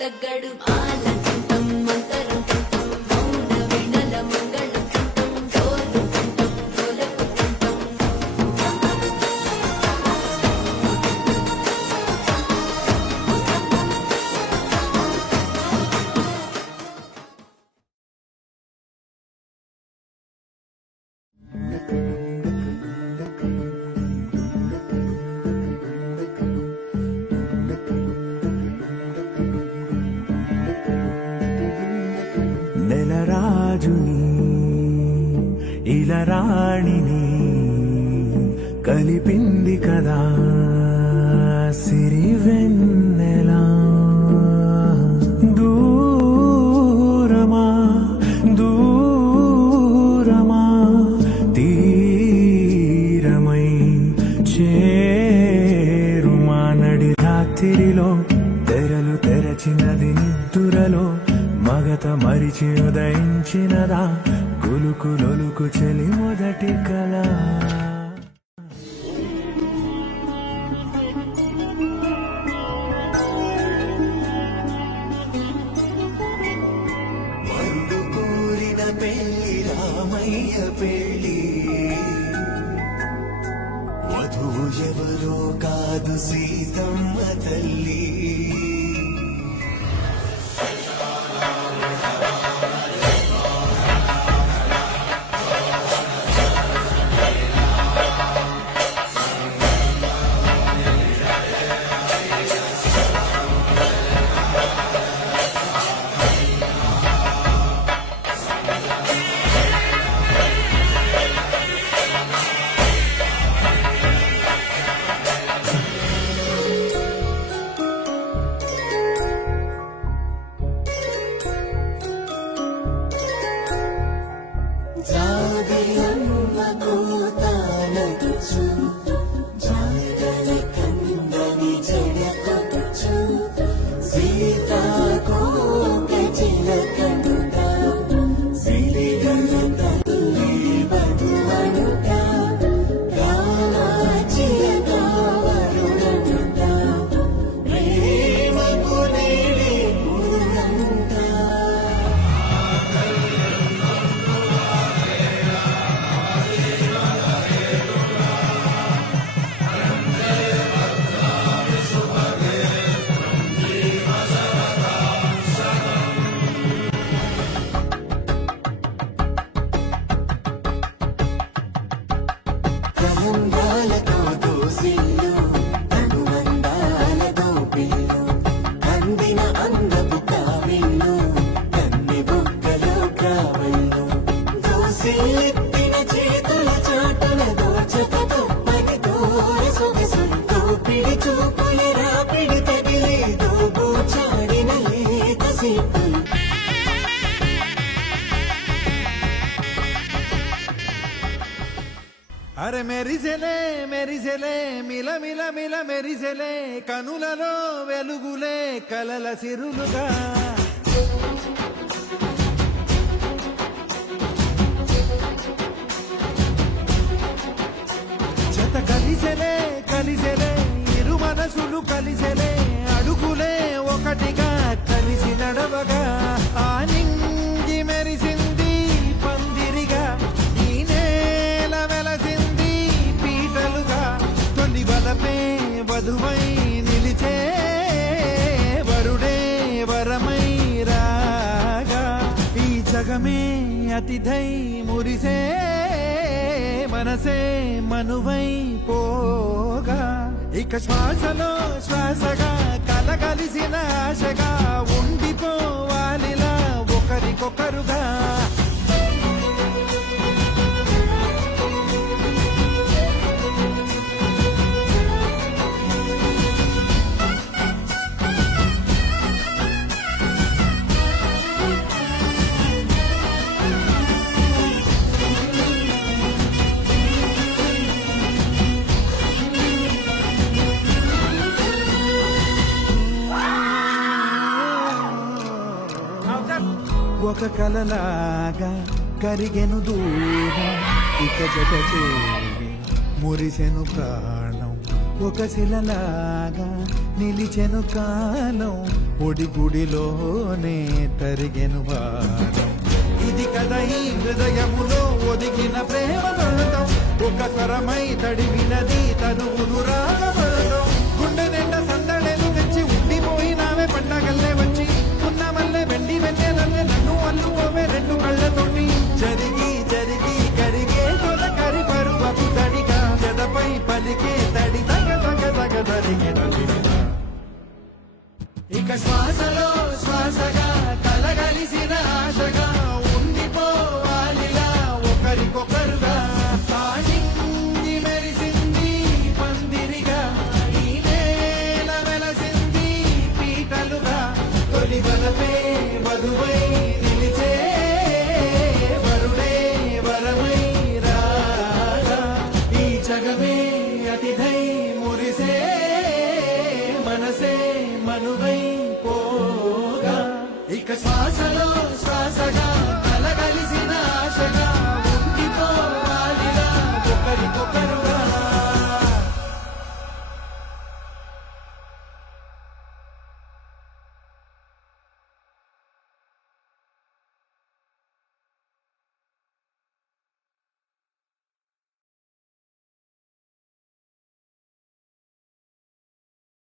తగ్గడు ఆలంటం మంతరం మౌన వినల మంగళం తోలు తోలకు నెలరాజుని ఇలరాణిని కలిపింది కదా సిరివెన్నెలా దూరమా దూరమా తీరమై చేరుమా నడి రాత్రిలో తెరలు తెరచినది నిద్దురలో మగత మరిచి ఉదయించినదా కులుకులొలుకు చెలి మొదటి కళ వరుడు కోరిన పెళ్లి రామయ్య పెళ్లి వధువు ఎవరో కాదు సీతమ్మ తల్లి అరే మెరిసెలే మెరిసెలే మిల మిల మిల మెరిసెలే కనులలో వెలుగులే కలల సిరులుగా జత కలిసెలే కలిసెలే ఇరు మనసులు కలిసెలే అడుగులే ఒకటిగా కలిసి నడవగా ఆ నింగి మెరిసింది పందిరిగా ఈ నేల వెలసింది పీటలుగా తొలి వలపే వధువై నిలిచే వరుడే వరమై రాగా అతిథై మురిసే మనసే మనువై పోగా ఇక శ్వాసలో శ్వాసగా కలగలిసిన ఆశగా ఉండిపోవాలిలా ఒకరికొకరుగా ఒక కలలాగా కరిగెను దూరం ఇక జత చేరి మురిసెను ప్రాణం ఒక శిలలాగా నిలిచెను కాలం ఒడిగుడిలోనే తరిగెను వారం ఇది కదా ఈ హృదయములో ఒదిగిన ప్రేమ పడటం ఒక స్వరమై తడివినది తనువును రాగపడటం గుండె నిండా సందడేలు తెచ్చి ఉండిపోయినావే పండగల్లే వచ్చి ఉన్న మల్లె వెండి వెన్నెలల్లే నన్ను అల్లుకోవే రెండు కళ్ళతోటి జరిగి జరిగి కరిగే తొలకరి పరువపు తడిగా జదపై పలికే తడి తగ తగ తగ తరిగిన ఇక శ్వాసలో శ్వాసగా కలగలిసిన ఆశగా ఉండిపోవాలిలా ఒకరికొకరుగా ఆడింది మెరిసింది పందిరిగా ఈ నేల వెలసింది పీటలుగా తొలి వలపే వధువై నిలిచే వరుడే వరమై రాగా ఈ జగమే అతిథై మురిసే మనసే మనువై పోగా ఇక శ్వాస